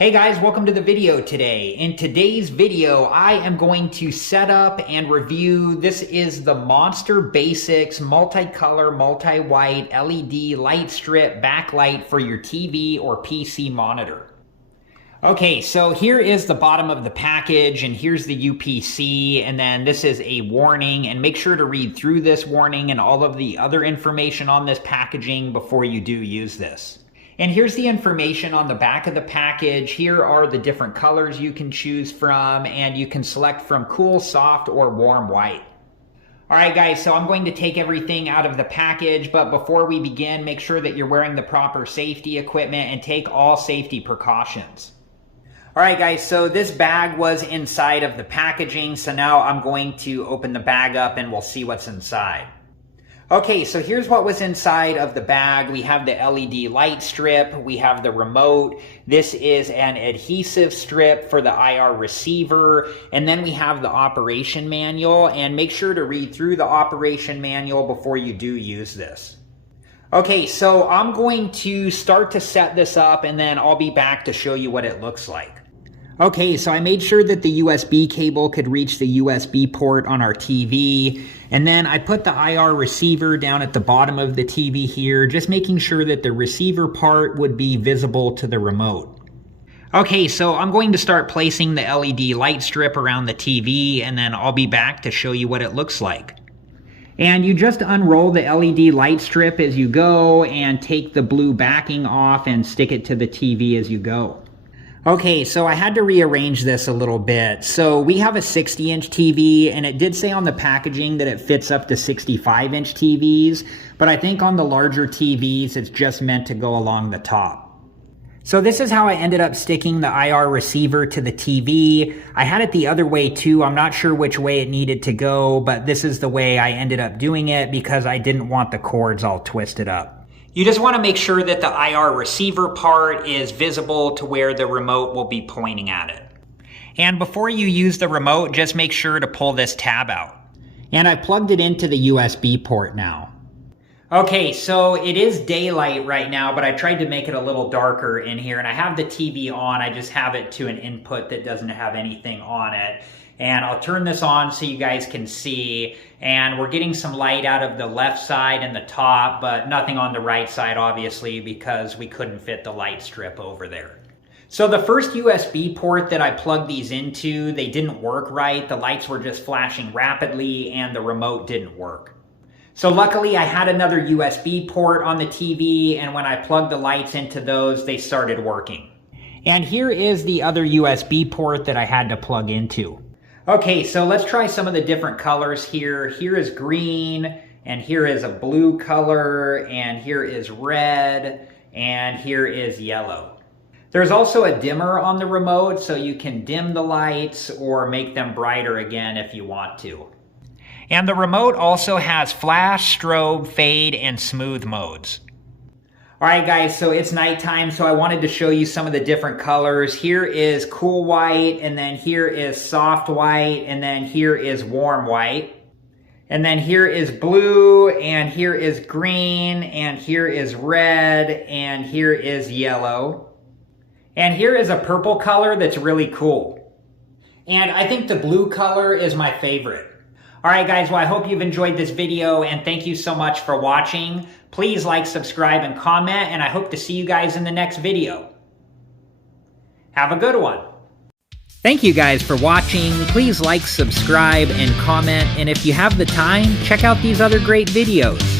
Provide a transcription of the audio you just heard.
Hey guys, welcome to the video today. In today's video, I am going to set up and review, this is the Monster Basics multicolor, multi-white LED light strip backlight for your TV or PC monitor. Okay, so here is the bottom of the package, and here's the UPC, and then this is a warning, and make sure to read through this warning and all of the other information on this packaging before you do use this. And here's the information on the back of the package. Here are the different colors you can choose from, and you can select from cool, soft, or warm white. All right, guys, so I'm going to take everything out of the package, but before we begin, make sure that you're wearing the proper safety equipment and take all safety precautions. All right, guys, so this bag was inside of the packaging, so now I'm going to open the bag up and we'll see what's inside. Okay, so here's what was inside of the bag. We have the LED light strip, we have the remote, this is an adhesive strip for the IR receiver, and then we have the operation manual, and make sure to read through the operation manual before you do use this. Okay, so I'm going to start to set this up, and then I'll be back to show you what it looks like. Okay, so I made sure that the USB cable could reach the USB port on our TV, and then I put the IR receiver down at the bottom of the TV here, just making sure that the receiver part would be visible to the remote. Okay, so I'm going to start placing the LED light strip around the TV, and then I'll be back to show you what it looks like. And you just unroll the LED light strip as you go, and take the blue backing off and stick it to the TV as you go. Okay, so I had to rearrange this a little bit. So we have a 60-inch TV, and it did say on the packaging that it fits up to 65-inch TVs, but I think on the larger TVs, it's just meant to go along the top. So this is how I ended up sticking the IR receiver to the TV. I had it the other way too. I'm not sure which way it needed to go, but this is the way I ended up doing it because I didn't want the cords all twisted up. You just want to make sure that the IR receiver part is visible to where the remote will be pointing at it. And before you use the remote, just make sure to pull this tab out. And I plugged it into the USB port now. Okay, so it is daylight right now, but I tried to make it a little darker in here, and I have the TV on. I just have it to an input that doesn't have anything on it. And I'll turn this on so you guys can see, and we're getting some light out of the left side and the top, but nothing on the right side, obviously, because we couldn't fit the light strip over there. So the first USB port that I plugged these into, they didn't work right. The lights were just flashing rapidly, and the remote didn't work. So luckily, I had another USB port on the TV, and when I plugged the lights into those, they started working. And here is the other USB port that I had to plug into. Okay, so let's try some of the different colors here. Here is green, and here is a blue color, and here is red, and here is yellow. There's also a dimmer on the remote, so you can dim the lights or make them brighter again if you want to. And the remote also has flash, strobe, fade, and smooth modes. All right, guys, so it's nighttime, so I wanted to show you some of the different colors. Here is cool white, and then here is soft white, and then here is warm white. And then here is blue, and here is green, and here is red, and here is yellow. And here is a purple color that's really cool. And I think the blue color is my favorite. All right, guys, well, I hope you've enjoyed this video, and thank you so much for watching. Please like, subscribe, and comment, and I hope to see you guys in the next video. Have a good one. Thank you guys for watching. Please like, subscribe, and comment, and if you have the time, check out these other great videos.